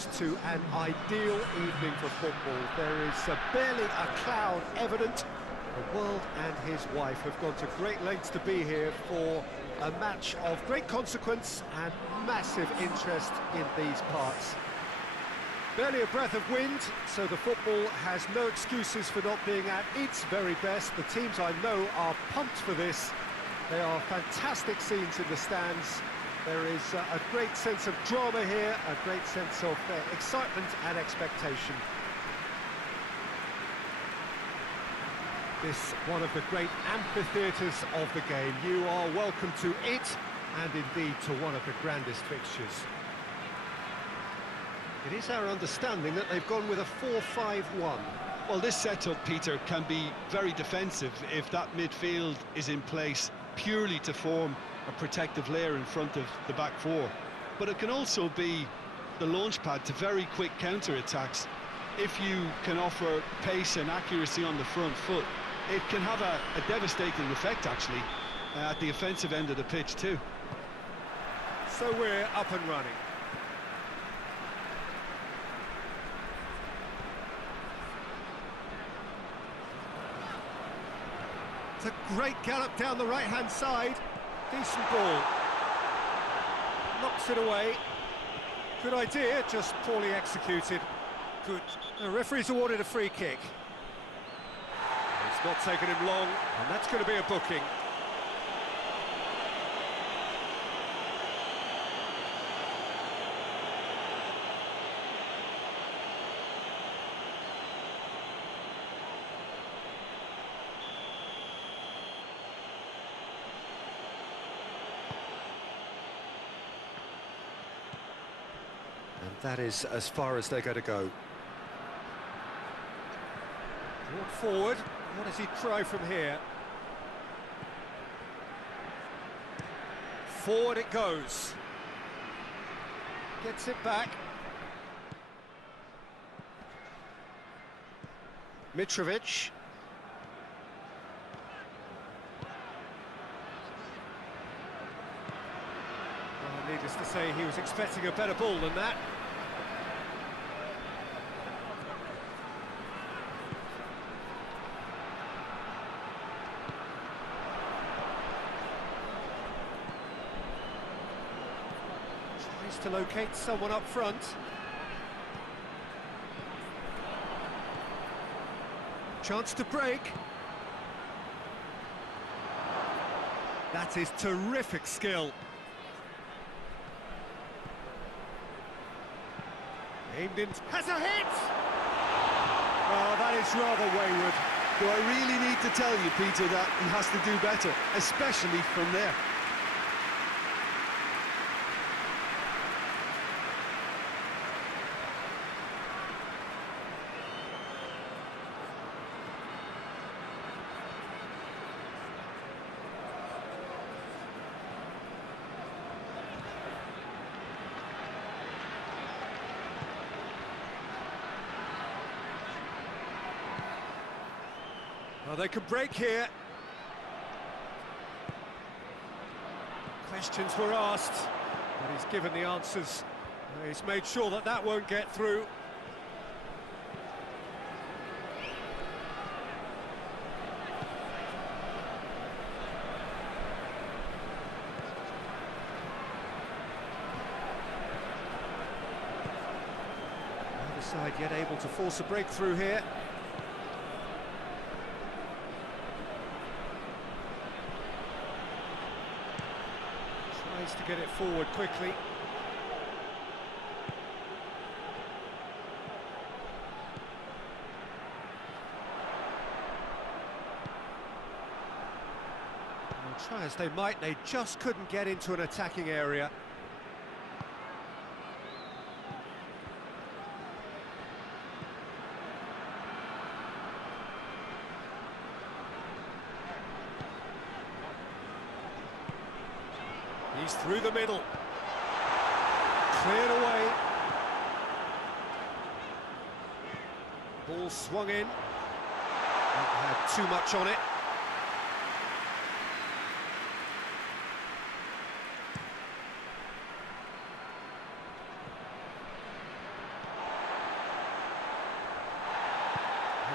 close to an ideal evening for football. There is barely a cloud evident. The world and his wife have gone to great lengths to be here for a match of great consequence and massive interest in these parts. Barely a breath of wind, so the football has no excuses for not being at its very best. The teams I know are pumped for this. They are fantastic scenes in the stands. There is a great sense of drama here, a great sense of excitement and expectation. This one of the great amphitheatres of the game. You are welcome to it, and indeed to one of the grandest fixtures. It is our understanding that they've gone with a 4-5-1. Well, this setup, Peter, can be very defensive if that midfield is in place purely to form a protective layer in front of the back four. But it can also be the launchpad to very quick counter-attacks. If you can offer pace and accuracy on the front foot, it can have a devastating effect, actually, at the offensive end of the pitch too. So we're up and running. It's a great gallop down the right-hand side. Decent ball. Knocks it away. Good idea, just poorly executed. Good. The referee's awarded a free kick. It's not taken him long, and that's going to be a booking. And that is as far as they're going to go. Brought forward. What does he try from here? Forward it goes. Gets it back. Mitrovic. Well, needless to say, he was expecting a better ball than that. To locate someone up front. Chance to break. That is terrific skill. Aimed in. Has a hit! Oh, that is rather wayward. Do I really need to tell you, Peter, that he has to do better, especially from there? Well, they could break here. Questions were asked, but he's given the answers. He's made sure that that won't get through. Neither side yet able to force a breakthrough here. To get it forward quickly. Well, try as they might, they just couldn't get into an attacking area. He's through the middle. Cleared away. Ball swung in. Not had too much on it.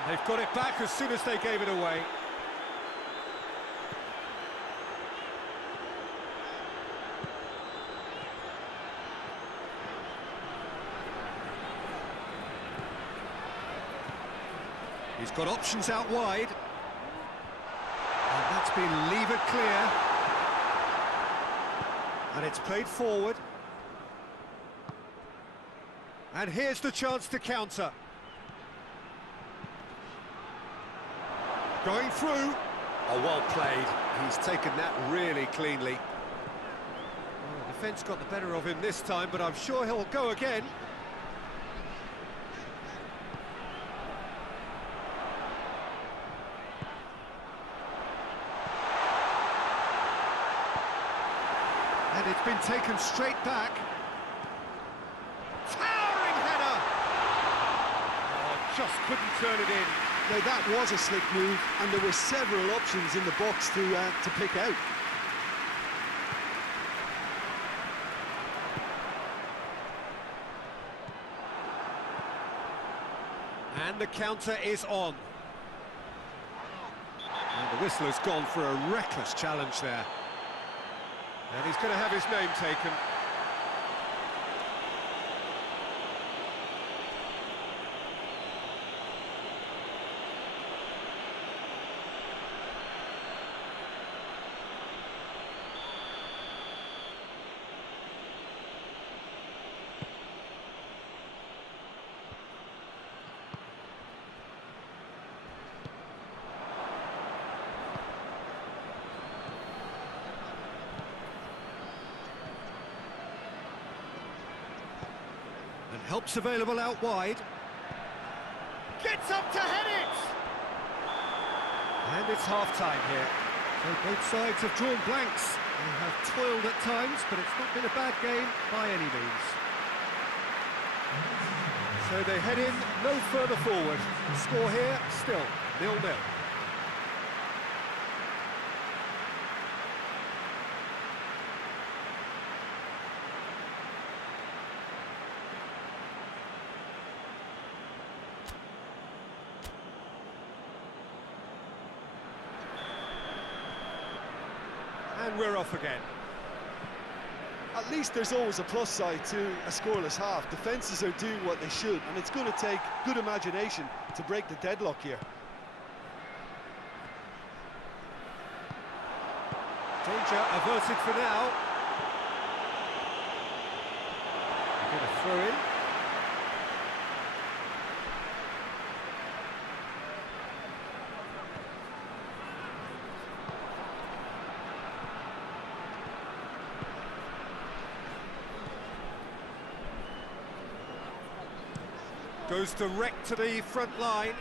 They've got it back as soon as they gave it away. He's got options out wide. And that's been levered clear. And it's played forward. And here's the chance to counter. Going through. Oh, well played. He's taken that really cleanly. Well, the defence got the better of him this time, but I'm sure he'll go again. And it's been taken straight back. Towering header! Oh, just couldn't turn it in. Now that was a slick move, and there were several options in the box to pick out. And the counter is on. And the whistler's gone for a reckless challenge there. And he's going to have his name taken. And help's available out wide. Gets up to head it! And it's half-time here. So both sides have drawn blanks. They have toiled at times, but it's not been a bad game by any means. So they head in no further forward. The score here, still 0-0. And we're off again. At least there's always a plus side to a scoreless half. Defences are doing what they should, and it's going to take good imagination to break the deadlock here. Danger averted for now. We're going to throw in. Goes direct to the front line.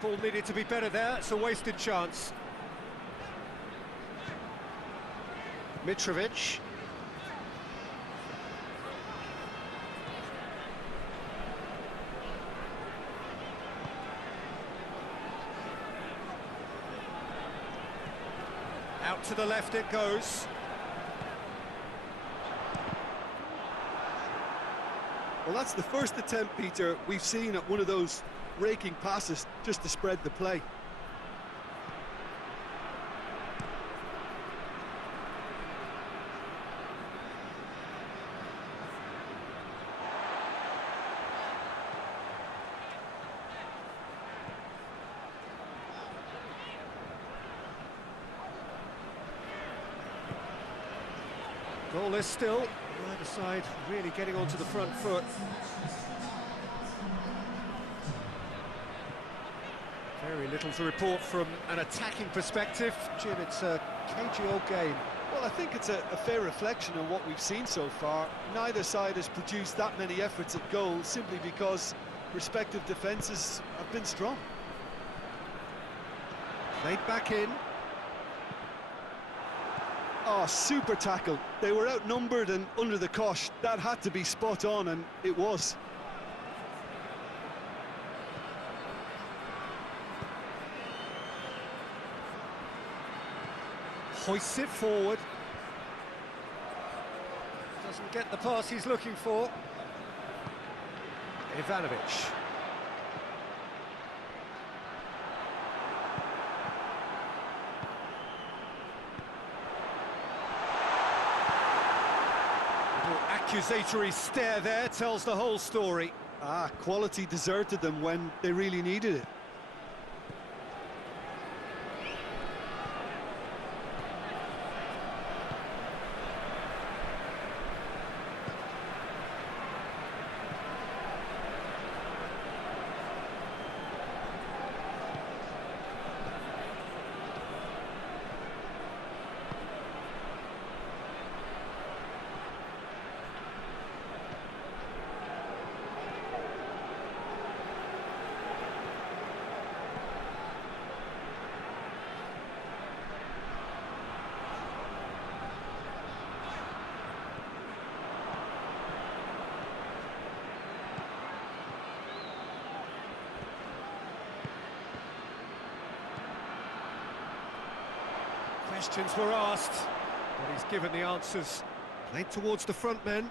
Ball needed to be better there. It's a wasted chance. Mitrovic. Out to the left it goes. Well, that's the first attempt, Peter, we've seen at one of those raking passes just to spread the play. Goalless still. Either side really getting onto the front foot. Very little to report from an attacking perspective. Jim, it's a cagey old game. Well, I think it's a fair reflection of what we've seen so far. Neither side has produced that many efforts at goal simply because respective defences have been strong. Played back in. Oh, super tackle. They were outnumbered and under the cosh. That had to be spot on, and it was. Hoists it forward. Doesn't get the pass he's looking for. Ivanovic. accusatory stare there tells the whole story. Quality deserted them when they really needed it. Questions were asked, but he's given the answers. Played towards the front men.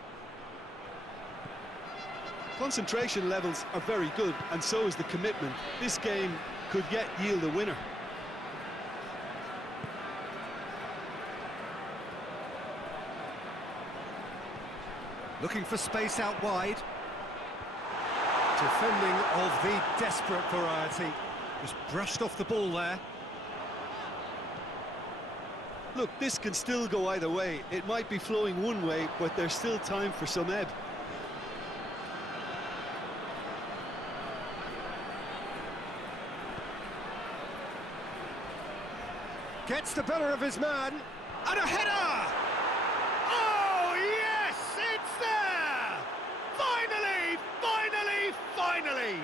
Concentration levels are very good, and so is the commitment. This game could yet yield a winner. Looking for space out wide. Defending of the desperate variety. Just brushed off the ball there. Look, this can still go either way. It might be flowing one way, but there's still time for some ebb. Gets the better of his man. And a header! Oh, yes! It's there! Finally! Finally! Finally!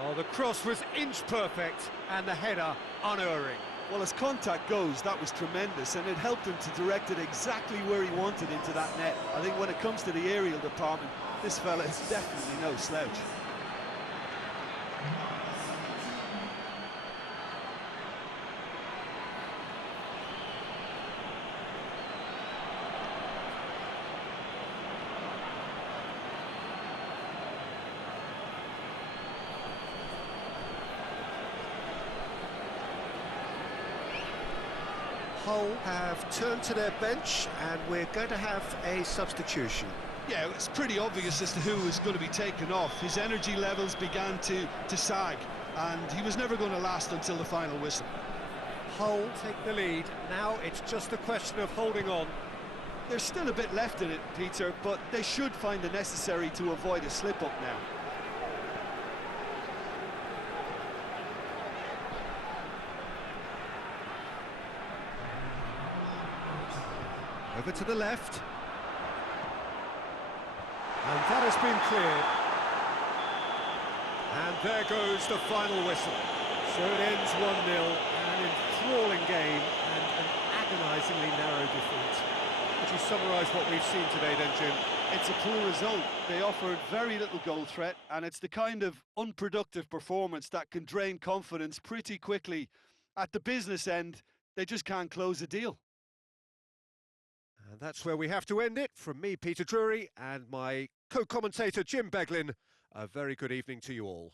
Oh, the cross was inch perfect, and the header unerring. Well, as contact goes, that was tremendous, and it helped him to direct it exactly where he wanted into that net. I think when it comes to the aerial department, this fella is definitely no slouch. Hull have turned to their bench, and we're going to have a substitution. Yeah, it's pretty obvious as to who was going to be taken off. His energy levels began to sag, and he was never going to last until the final whistle. Hull take the lead. Now it's just a question of holding on. There's still a bit left in it, Peter, but they should find the necessary to avoid a slip-up now. Over to the left. And that has been cleared. And there goes the final whistle. So it ends 1-0, an enthralling game and an agonisingly narrow defeat. Would you summarise what we've seen today then, Jim? It's a poor result. They offered very little goal threat, and it's the kind of unproductive performance that can drain confidence pretty quickly. At the business end, they just can't close a deal. And that's where we have to end it. From me, Peter Drury, and my co-commentator, Jim Beglin, a very good evening to you all.